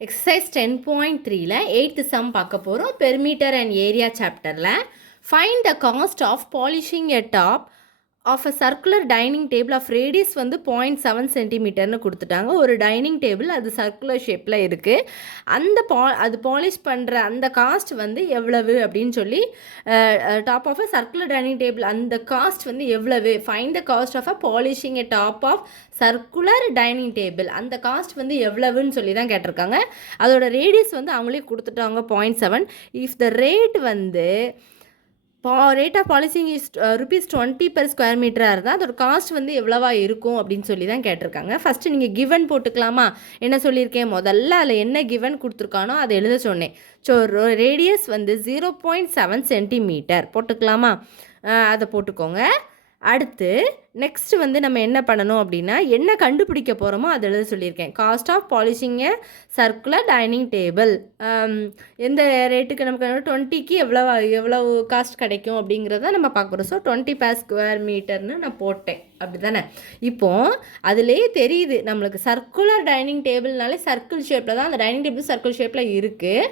Exercise 10.3ல 8th sum பார்க்க போகிறோம். Perimeter and area சாப்டரில் find the cost of polishing a top of a circular dining table of radius வந்து 0.7 சென்டிமீட்டர்னு கொடுத்துட்டாங்க. ஒரு dining table அது circular ஷேப்பில் இருக்குது. அது பாலிஷ் பண்ணுற அந்த காஸ்ட் வந்து எவ்வளவு அப்படின்னு சொல்லி top of a circular dining table அந்த காஸ்ட் வந்து எவ்வளவு, find the cost of a polishing a top of circular dining table அந்த காஸ்ட் வந்து எவ்வளவுன்னு சொல்லி தான் கேட்டிருக்காங்க. அதோட ரேடியஸ் வந்து அவங்களே கொடுத்துட்டாங்க 0.7. இஃப் த ரேட் வந்து rate of polishing is ₹20 per square மீட்டராக இருந்தால் அதோட காஸ்ட் வந்து எவ்வளவா இருக்கும் அப்படின்னு சொல்லி தான் கேட்டிருக்காங்க. ஃபஸ்ட்டு நீங்கள் கிவன் போட்டுக்கலாமா? என்ன சொல்லியிருக்கேன், முதல்ல அதில் என்ன கிவன் கொடுத்துருக்கானோ அதை எழுத சொன்னேன். ஸோ ரேடியஸ் வந்து 0.7 சென்டிமீட்டர் போட்டுக்கலாமா? அதை போட்டுக்கோங்க. அடுத்து நெக்ஸ்ட்டு வந்து நம்ம என்ன பண்ணணும் அப்படின்னா, என்ன கண்டுபிடிக்க போகிறோமோ அதை எழுத சொல்லியிருக்கேன். Cost of polishing a circular dining table எந்த ரேட்டுக்கு நமக்கு 20க்கு எவ்வளவு காஸ்ட் கிடைக்கும் அப்படிங்கிறத நம்ம பார்க்க போகிறோம். ஸோ 20 per ஸ்கொயர் மீட்டர்னு நான் போட்டேன், அப்படி தானே? இப்போது அதுலேயே தெரியுது நம்மளுக்கு சர்க்குலர் டைனிங் டேபிள்னாலே சர்க்கிள் ஷேப்பில் தான், அந்த டைனிங் டேபிள் சர்க்கிள் ஷேப்பில் இருக்குது.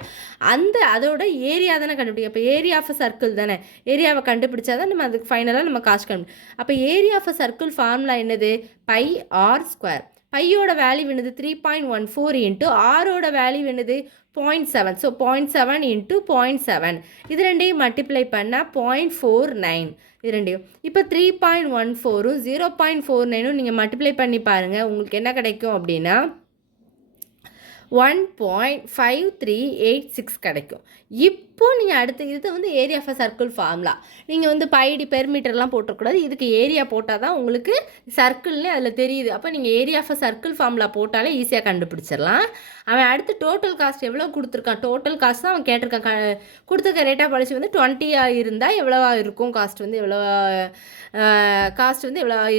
அதோட ஏரியா தானே கண்டுபிடிக்கும். அப்போ ஏரியா ஆஃப் சர்க்கிள் தானே, ஏரியாவை கண்டுபிடிச்சா தான் நம்ம அதுக்கு ஃபைனலாக நம்ம காஸ்ட் கண்டுபிடிக்கும். அப்போ ஏரியா ஆஃப் சர்க்கிள் ஃபார்முலா என்னது? Pi r square. பையோட வேல்யூ என்னது? 3.14 இன்ட்டு ஆரோட வேல்யூ என்னது? 0.7. ஸோ 0.7 இன்ட்டு 0.7 இது ரெண்டையும் மல்டிப்ளை பண்ணால் 0.49 இது ரெண்டையும். இப்போ 3.14ம் 0.49ம் நீங்கள் மல்டிப்ளை பண்ணி பாருங்கள், உங்களுக்கு என்ன கிடைக்கும் அப்படின்னா 1.5386 கிடைக்கும். இப்போது நீங்கள் அடுத்து இது வந்து area of a circle formula. நீங்கள் வந்து பைடி பெர்மீட்டர்லாம் போட்டக்கூடாது, இதுக்கு ஏரியா போட்டால் தான் உங்களுக்கு சர்க்கிள்னு அதில் தெரியுது. அப்போ நீங்கள் area of a circle formula போட்டாலே ஈஸியாக கண்டுபிடிச்சிடலாம். அவன் அடுத்து டோட்டல் காஸ்ட் எவ்வளோ கொடுத்துருக்கான், டோட்டல் காஸ்ட் தான் அவன் கேட்டிருக்கான். கொடுத்துருக்க ரேட் ஆஃப் பாலிசி வந்து 20 இருந்தால் எவ்வளோவா இருக்கும், காஸ்ட் வந்து எவ்வளோ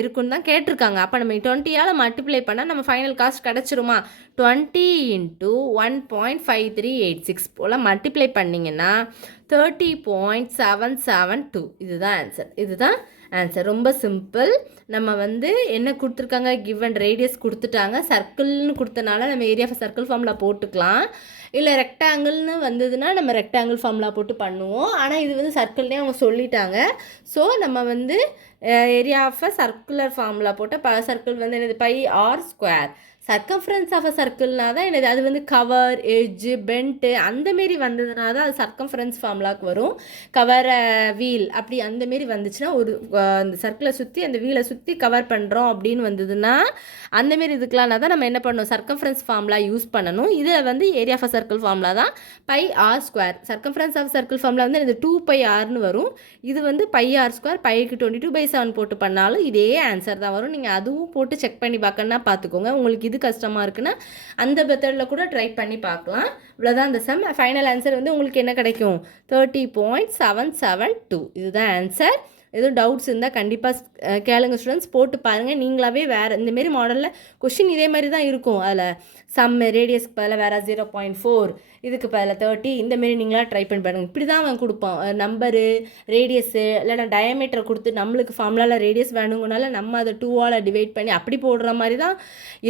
இருக்குன்னு தான் கேட்டிருக்காங்க. அப்போ நம்ம 20ஆல் மல்டிப்ளை பண்ணால் நம்ம ஃபைனல் காஸ்ட் கிடச்சிருமா? 20 இன்ட்டு 1.5386 போல் மல்டிப்ளை பண்ணிங்கன்னா 30.772 இதுதான் ஆன்சர். ரொம்ப சிம்பிள். நம்ம வந்து என்ன கொடுத்துருக்காங்க, கிவன் ரேடியஸ் கொடுத்துட்டாங்க, சர்க்கிள்னு கொடுத்தனால நம்ம ஏரியா ஆஃப் சர்க்கிள் ஃபார்முலா போட்டுக்கலாம். இல்லை ரெக்டாங்கிள்னு வந்ததுன்னா நம்ம ரெக்டாங்கிள் ஃபார்முலா போட்டு பண்ணுவோம். ஆனால் இது வந்து சர்க்கிள்னே அவங்க சொல்லிட்டாங்க. ஸோ நம்ம வந்து area of a circular formula போட்டு சர்க்கிள் வந்து என்னது? Pi r square. Circumference of a சர்க்கிள்னா தான் என்னது? அது வந்து கவர், எட்ஜு, பென்ட்டு அந்தமாரி வந்ததுனா தான் அது சர்க்கம்ஃபரன்ஸ் ஃபார்முலாவுக்கு வரும். கவர், வீல் அப்படி அந்தமாரி வந்துச்சுன்னா ஒரு அந்த சர்க்கிளை சுற்றி அந்த வீலை சுற்றி கவர் பண்ணுறோம் அப்படின்னு வந்ததுன்னா அந்தமாரி இதுக்கெலாம் தான் நம்ம என்ன பண்ணணும்? சர்க்கம்ஃபரன்ஸ் ஃபார்முலா யூஸ் பண்ணணும். இதில் வந்து area of a circle formula தான் pi r square. Circumference of circle formula வந்து இது 2πrனு வரும். இது வந்து பை ஆர் ஸ்கொயர். பைக்கு 22/7 போட்டு பண்ணாலும் இதே ஆன்சர் தான் வரும். நீங்கள் அதுவும் போட்டு செக் பண்ணி பார்க்கணுன்னா பார்த்துக்கோங்க. உங்களுக்கு இது கஷ்டமாக இருக்குன்னா அந்த மெத்தடில் கூட ட்ரை பண்ணி பார்க்கலாம். இவ்வளோதான் அந்த சம். ஃபைனல் ஆன்சர் வந்து உங்களுக்கு என்ன கிடைக்கும்? 30.772 இதுதான் ஆன்சர். எதுவும் டவுட்ஸ் இருந்தால் கண்டிப்பாக கேளுங்க ஸ்டூடெண்ட்ஸ், போட்டு பாருங்கள். நீங்களாவே வேறு இந்தமாரி மாடலில் கொஷின் இதே மாதிரி தான் இருக்கும். அதில் சம் ரேடியஸ்க்கு பதில் வேறு 0.4 இதுக்கு பதில் 30 இந்தமாரி நீங்களாக ட்ரை பண்ணி பாருங்கள். இப்படி தான் அவன் கொடுப்பான். நம்பரு, ரேடியஸு இல்லைனா டயமீட்டர் கொடுத்து நம்மளுக்கு ஃபார்முலாவில் ரேடியஸ் வேணுங்கனால நம்ம அதை 2ஆல் டிவைட் பண்ணி அப்படி போடுற மாதிரி தான்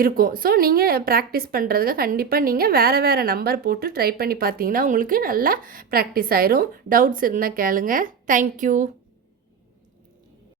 இருக்கும். ஸோ நீங்கள் ப்ராக்டிஸ் பண்ணுறதுக்கு கண்டிப்பாக நீங்கள் வேறு நம்பர் போட்டு ட்ரை பண்ணி பார்த்தீங்கன்னா உங்களுக்கு நல்லா ப்ராக்டிஸ் ஆயிரும். டவுட்ஸ் இருந்தால் கேளுங்க. தேங்க்யூ.